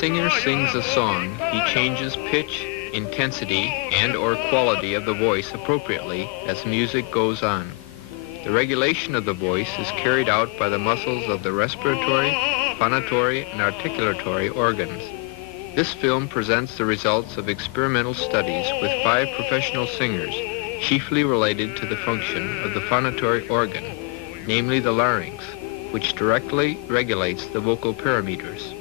singer sings a song, he changes pitch, intensity, and/or quality of the voice appropriately as music goes on. The regulation of the voice is carried out by the muscles of the respiratory, phonatory, and articulatory organs. This film presents the results of experimental studies with 5 professional singers, chiefly related to the function of the phonatory organ, namely the larynx, which directly regulates the vocal parameters.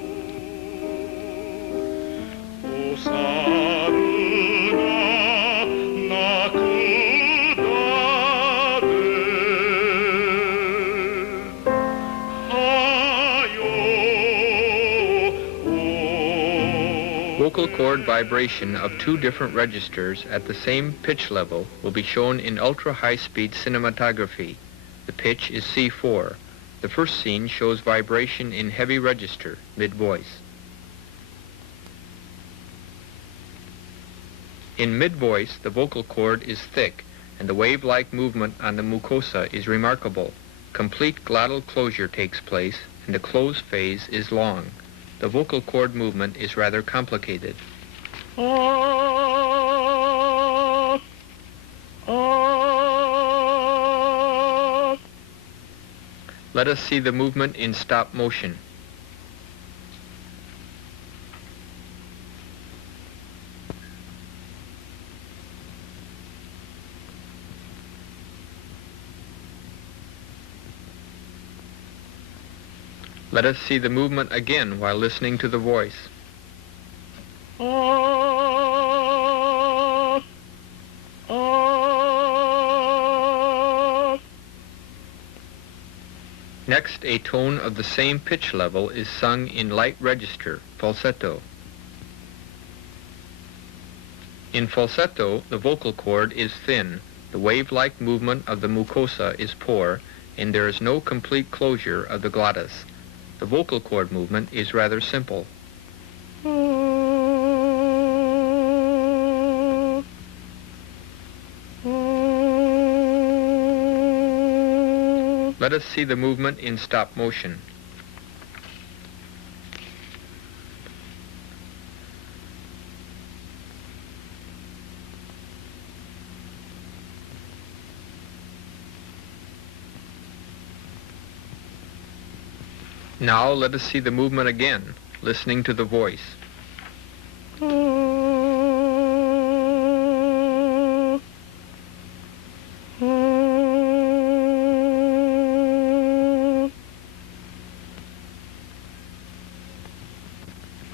Vocal cord vibration of 2 different registers at the same pitch level will be shown in ultra-high-speed cinematography. The pitch is C4. The first scene shows vibration in heavy register, mid-voice. In mid-voice, the vocal cord is thick, and the wave-like movement on the mucosa is remarkable. Complete glottal closure takes place, and the close phase is long. The vocal cord movement is rather complicated. Let us see the movement in stop motion. Let us see the movement again while listening to the voice. Next, a tone of the same pitch level is sung in light register, falsetto. In falsetto, the vocal cord is thin, the wave-like movement of the mucosa is poor, and there is no complete closure of the glottis. The vocal cord movement is rather simple. Let us see the movement in stop motion. Now let us see the movement again, listening to the voice.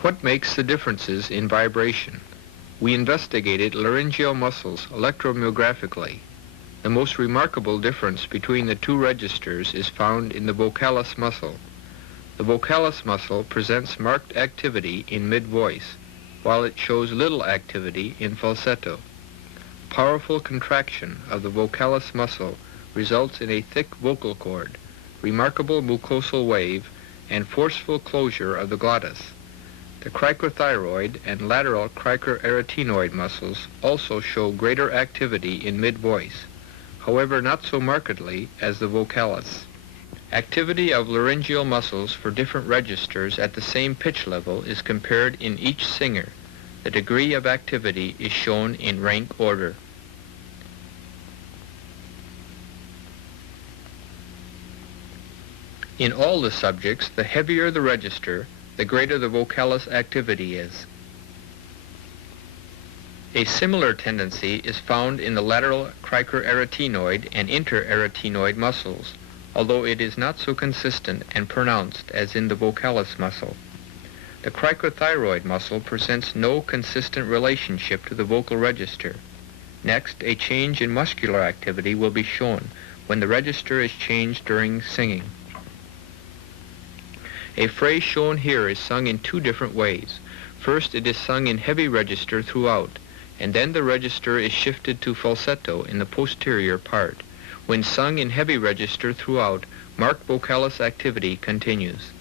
What makes the differences in vibration? We investigated laryngeal muscles electromyographically. The most remarkable difference between the 2 registers is found in the vocalis muscle. The vocalis muscle presents marked activity in mid-voice, while it shows little activity in falsetto. Powerful contraction of the vocalis muscle results in a thick vocal cord, remarkable mucosal wave, and forceful closure of the glottis. The cricothyroid and lateral cricoarytenoid muscles also show greater activity in mid-voice, however not so markedly as the vocalis. Activity of laryngeal muscles for different registers at the same pitch level is compared in each singer. The degree of activity is shown in rank order. In all the subjects, the heavier the register, the greater the vocalis activity is. A similar tendency is found in the lateral cricoarytenoid and interarytenoid muscles, although it is not so consistent and pronounced as in the vocalis muscle. The cricothyroid muscle presents no consistent relationship to the vocal register. Next, a change in muscular activity will be shown when the register is changed during singing. A phrase shown here is sung in 2 different ways. First, it is sung in heavy register throughout, and then the register is shifted to falsetto in the posterior part. When sung in heavy register throughout, marked vocalis activity continues.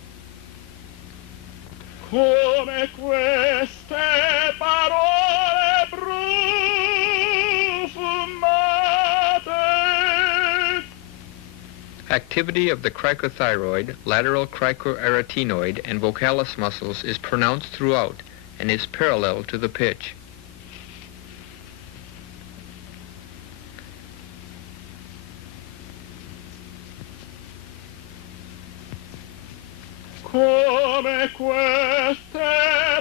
Come queste parole profumate. Activity of the cricothyroid, lateral cricoarytenoid, and vocalis muscles is pronounced throughout and is parallel to the pitch. Come queste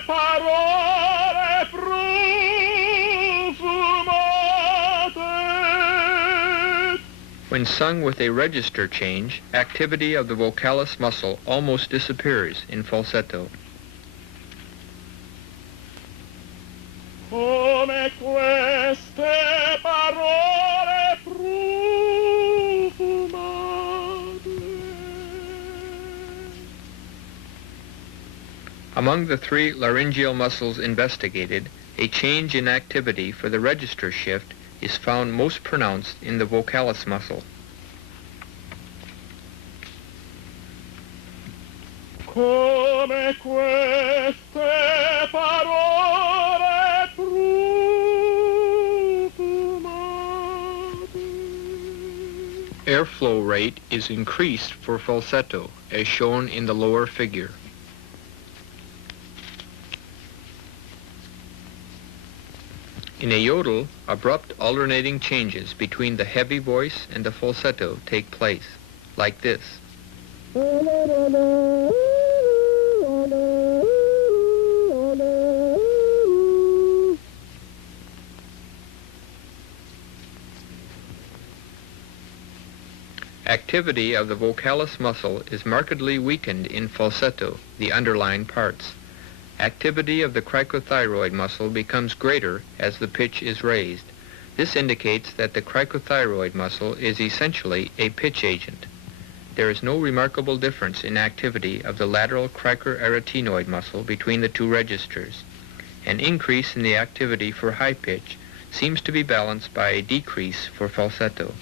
parole profumate. When sung with a register change, activity of the vocalis muscle almost disappears in falsetto. Come queste parole profumate. Among the three laryngeal muscles investigated, a change in activity for the register shift is found most pronounced in the vocalis muscle. Come queste parole profumate. Airflow rate is increased for falsetto, as shown in the lower figure. In a yodel, abrupt alternating changes between the heavy voice and the falsetto take place, like this. Activity of the vocalis muscle is markedly weakened in falsetto, the underlying parts. Activity of the cricothyroid muscle becomes greater as the pitch is raised. This indicates that the cricothyroid muscle is essentially a pitch agent. There is no remarkable difference in activity of the lateral cricoarytenoid muscle between the two registers. An increase in the activity for high pitch seems to be balanced by a decrease for falsetto.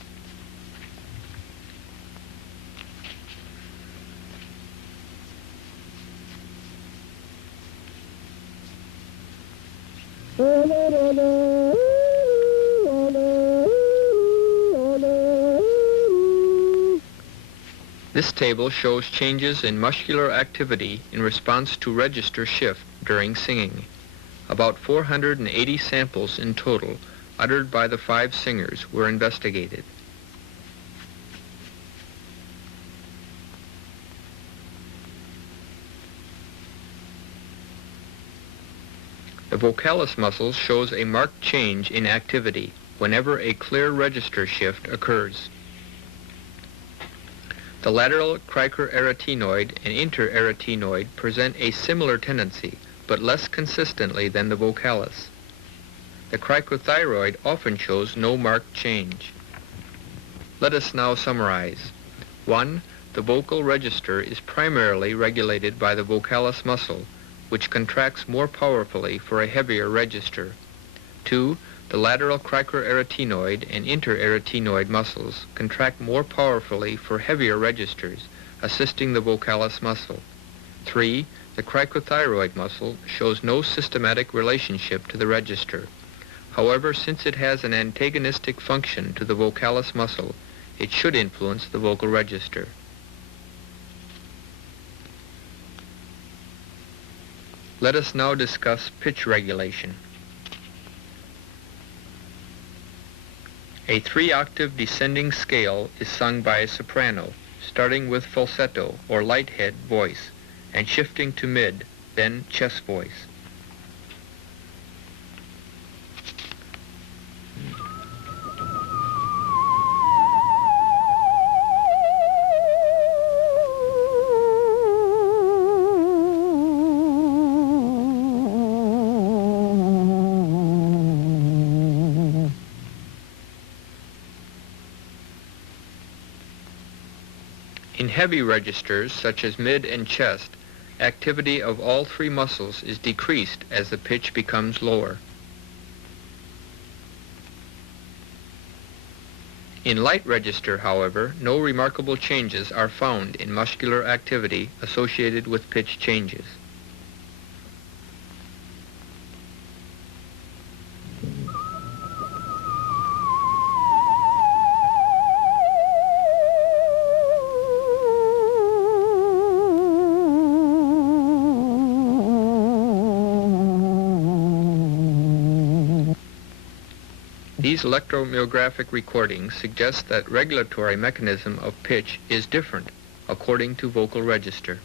This table shows changes in muscular activity in response to register shift during singing. About 480 samples in total, uttered by the 5 singers, were investigated. The vocalis muscle shows a marked change in activity whenever a clear register shift occurs. The lateral cricoarytenoid and interarytenoid present a similar tendency, but less consistently than the vocalis. The cricothyroid often shows no marked change. Let us now summarize. 1. The vocal register is primarily regulated by the vocalis muscle, which contracts more powerfully for a heavier register. 2. The lateral cricoarytenoid and interarytenoid muscles contract more powerfully for heavier registers, assisting the vocalis muscle. 3. The cricothyroid muscle shows no systematic relationship to the register. However, since it has an antagonistic function to the vocalis muscle, it should influence the vocal register. Let us now discuss pitch regulation. A 3-octave descending scale is sung by a soprano, starting with falsetto or light head voice, and shifting to mid, then chest voice. In heavy registers, such as mid and chest, activity of all 3 muscles is decreased as the pitch becomes lower. In light register, however, no remarkable changes are found in muscular activity associated with pitch changes. These electromyographic recordings suggest that regulatory mechanism of pitch is different according to vocal register.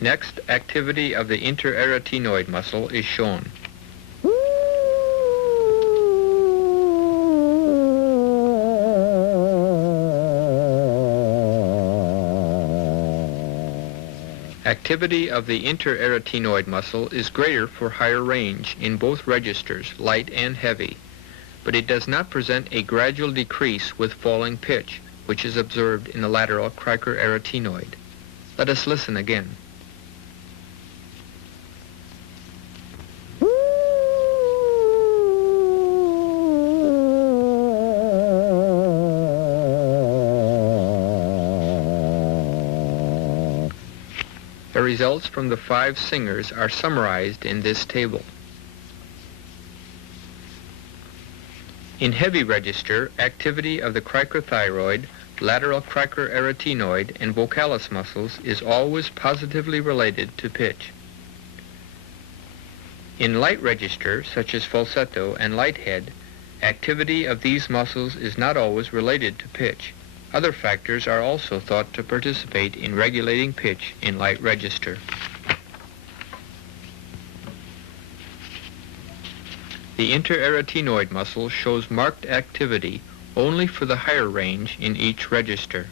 Next, activity of the interarytenoid muscle is shown. Activity of the interarytenoid muscle is greater for higher range in both registers, light and heavy, but it does not present a gradual decrease with falling pitch, which is observed in the lateral cricoarytenoid. Let us listen again. The results from the 5 singers are summarized in this table. In heavy register, activity of the cricothyroid, lateral cricoarytenoid, and vocalis muscles is always positively related to pitch. In light register, such as falsetto and light head, activity of these muscles is not always related to pitch. Other factors are also thought to participate in regulating pitch in light register. The interarytenoid muscle shows marked activity only for the higher range in each register.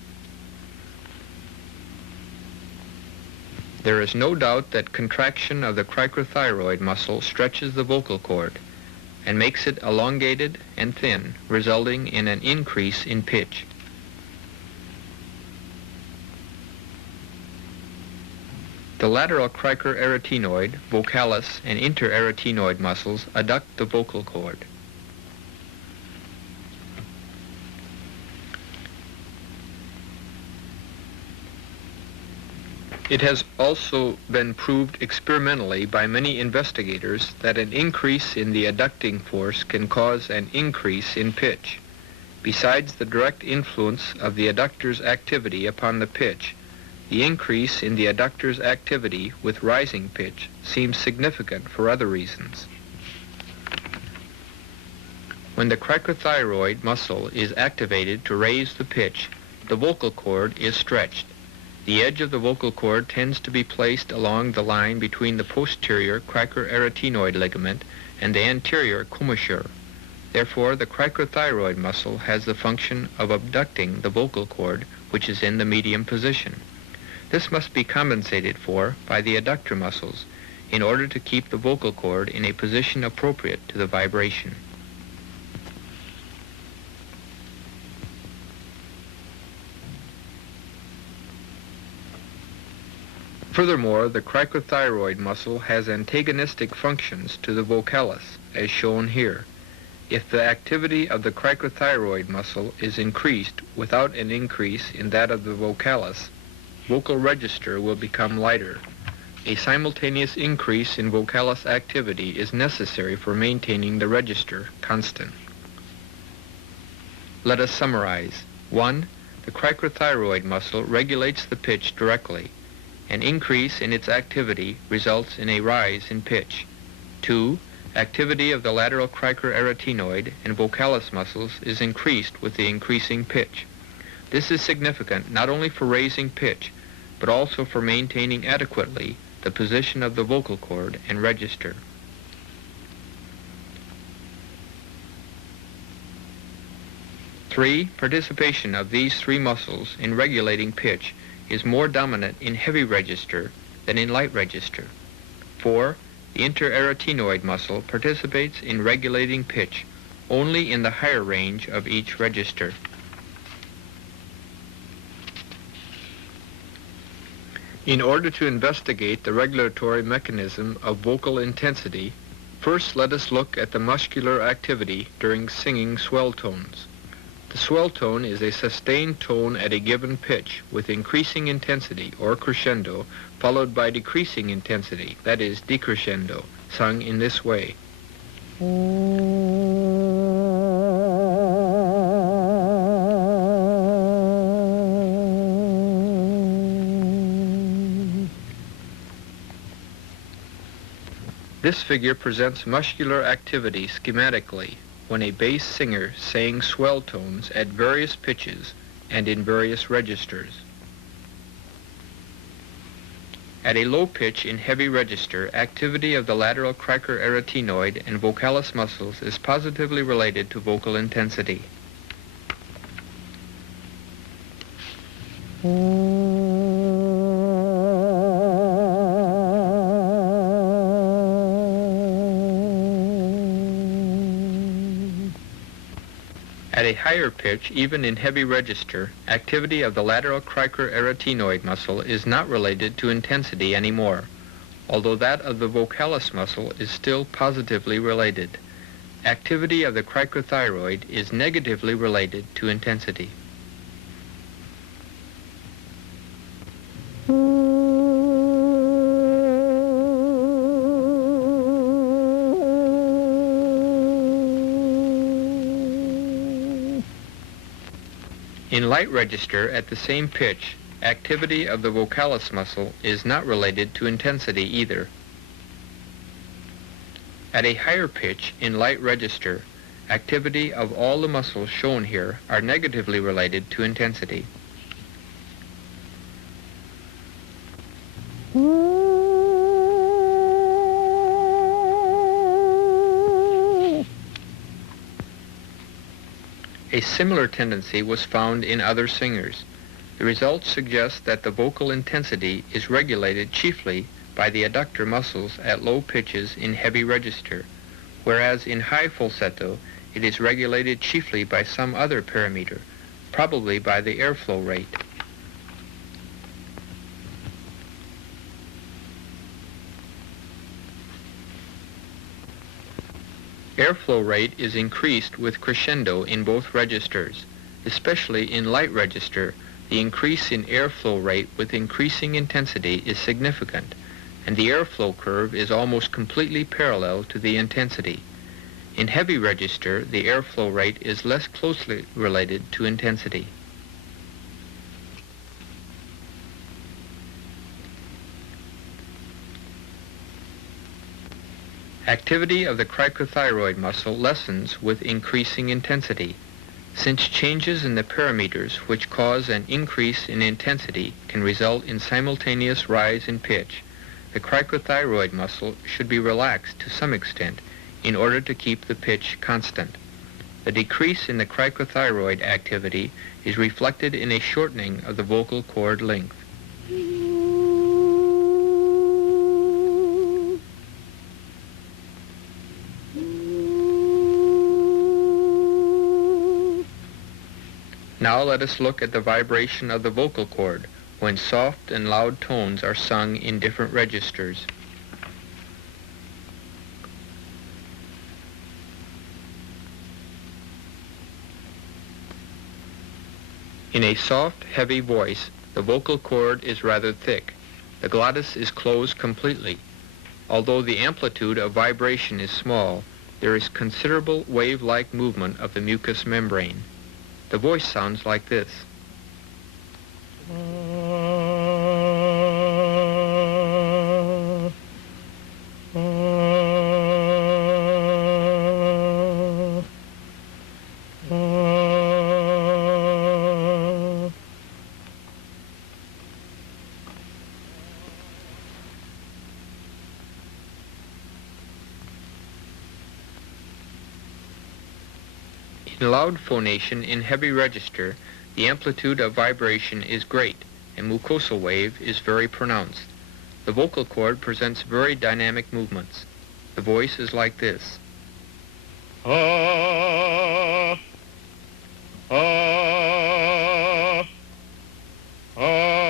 There is no doubt that contraction of the cricothyroid muscle stretches the vocal cord and makes it elongated and thin, resulting in an increase in pitch. The lateral cricoarytenoid, vocalis, and interarytenoid muscles adduct the vocal cord. It has also been proved experimentally by many investigators that an increase in the adducting force can cause an increase in pitch. Besides the direct influence of the adductor's activity upon the pitch, the increase in the adductor's activity with rising pitch seems significant for other reasons. When the cricothyroid muscle is activated to raise the pitch, the vocal cord is stretched. The edge of the vocal cord tends to be placed along the line between the posterior cricoarytenoid ligament and the anterior commissure. Therefore, the cricothyroid muscle has the function of abducting the vocal cord, which is in the medium position. This must be compensated for by the adductor muscles in order to keep the vocal cord in a position appropriate to the vibration. Furthermore, the cricothyroid muscle has antagonistic functions to the vocalis, as shown here. If the activity of the cricothyroid muscle is increased without an increase in that of the vocalis, vocal register will become lighter. A simultaneous increase in vocalis activity is necessary for maintaining the register constant. Let us summarize. 1. The cricothyroid muscle regulates the pitch directly. An increase in its activity results in a rise in pitch. 2. Activity of the lateral cricoarytenoid and vocalis muscles is increased with the increasing pitch. This is significant not only for raising pitch, but also for maintaining adequately the position of the vocal cord and register. Three, participation of these 3 muscles in regulating pitch is more dominant in heavy register than in light register. 4, the interarytenoid muscle participates in regulating pitch only in the higher range of each register. In order to investigate the regulatory mechanism of vocal intensity, first let us look at the muscular activity during singing swell tones. The swell tone is a sustained tone at a given pitch with increasing intensity or crescendo, followed by decreasing intensity, that is decrescendo, sung in this way. This figure presents muscular activity schematically when a bass singer sang swell tones at various pitches and in various registers. At a low pitch in heavy register, activity of the lateral cricoarytenoid and vocalis muscles is positively related to vocal intensity. At a higher pitch, even in heavy register, activity of the lateral cricoarytenoid muscle is not related to intensity anymore, although that of the vocalis muscle is still positively related. Activity of the cricothyroid is negatively related to intensity. In light register, at the same pitch, activity of the vocalis muscle is not related to intensity either. At a higher pitch, in light register, activity of all the muscles shown here are negatively related to intensity. A similar tendency was found in other singers. The results suggest that the vocal intensity is regulated chiefly by the adductor muscles at low pitches in heavy register, whereas in high falsetto it is regulated chiefly by some other parameter, probably by the airflow rate. Airflow rate is increased with crescendo in both registers. Especially in light register, the increase in airflow rate with increasing intensity is significant, and the airflow curve is almost completely parallel to the intensity. In heavy register, the airflow rate is less closely related to intensity. Activity of the cricothyroid muscle lessens with increasing intensity. Since changes in the parameters which cause an increase in intensity can result in simultaneous rise in pitch, the cricothyroid muscle should be relaxed to some extent in order to keep the pitch constant. The decrease in the cricothyroid activity is reflected in a shortening of the vocal cord length. Now let us look at the vibration of the vocal cord when soft and loud tones are sung in different registers. In a soft, heavy voice, the vocal cord is rather thick. The glottis is closed completely. Although the amplitude of vibration is small, there is considerable wave-like movement of the mucous membrane. The voice sounds like this. In loud phonation in heavy register, the amplitude of vibration is great, and mucosal wave is very pronounced. The vocal cord presents very dynamic movements. The voice is like this. Ah, ah, ah.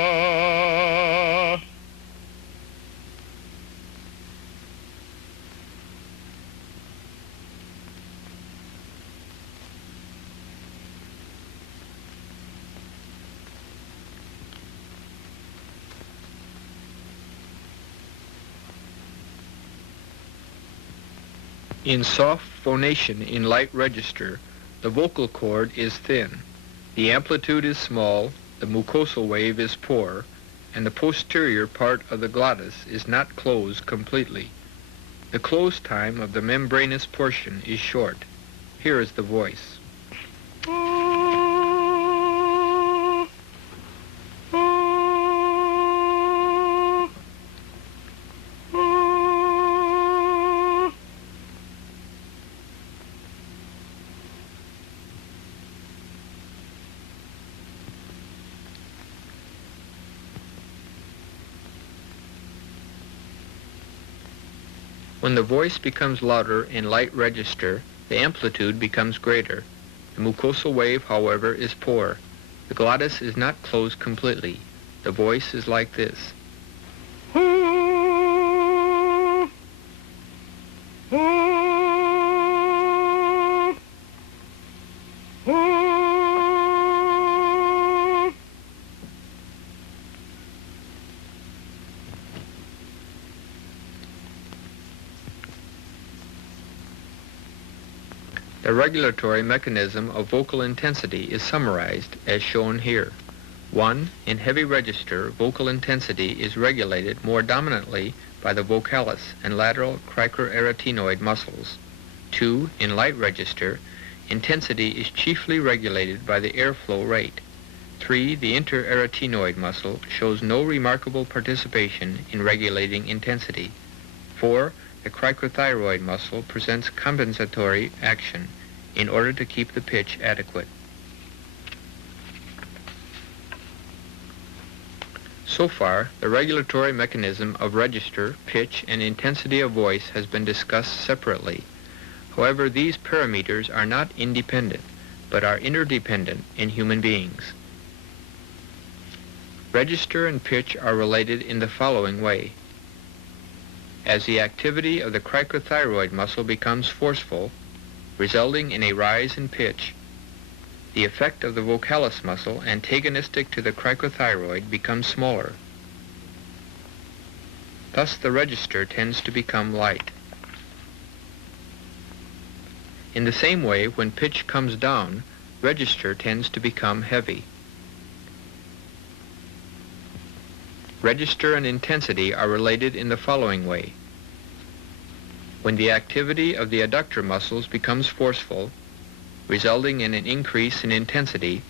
In soft phonation in light register, the vocal cord is thin. The amplitude is small, the mucosal wave is poor, and the posterior part of the glottis is not closed completely. The close time of the membranous portion is short. Here is the voice. When the voice becomes louder in light register, the amplitude becomes greater. The mucosal wave, however, is poor. The glottis is not closed completely. The voice is like this. The regulatory mechanism of vocal intensity is summarized as shown here. 1. In heavy register, vocal intensity is regulated more dominantly by the vocalis and lateral cricoarytenoid muscles. 2. In light register, intensity is chiefly regulated by the airflow rate. 3. The interarytenoid muscle shows no remarkable participation in regulating intensity. 4. The cricothyroid muscle presents compensatory action in order to keep the pitch adequate. So far, the regulatory mechanism of register, pitch, and intensity of voice has been discussed separately. However, these parameters are not independent, but are interdependent in human beings. Register and pitch are related in the following way. As the activity of the cricothyroid muscle becomes forceful, resulting in a rise in pitch, the effect of the vocalis muscle antagonistic to the cricothyroid becomes smaller. Thus the register tends to become light. In the same way, when pitch comes down, register tends to become heavy. Register and intensity are related in the following way. When the activity of the adductor muscles becomes forceful, resulting in an increase in intensity,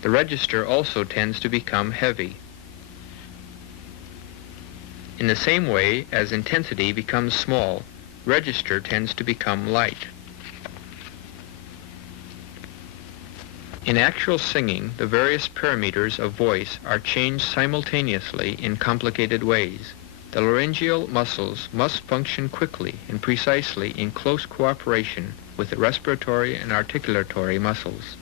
the register also tends to become heavy. In the same way, as intensity becomes small, register tends to become light. In actual singing, the various parameters of voice are changed simultaneously in complicated ways. The laryngeal muscles must function quickly and precisely in close cooperation with the respiratory and articulatory muscles.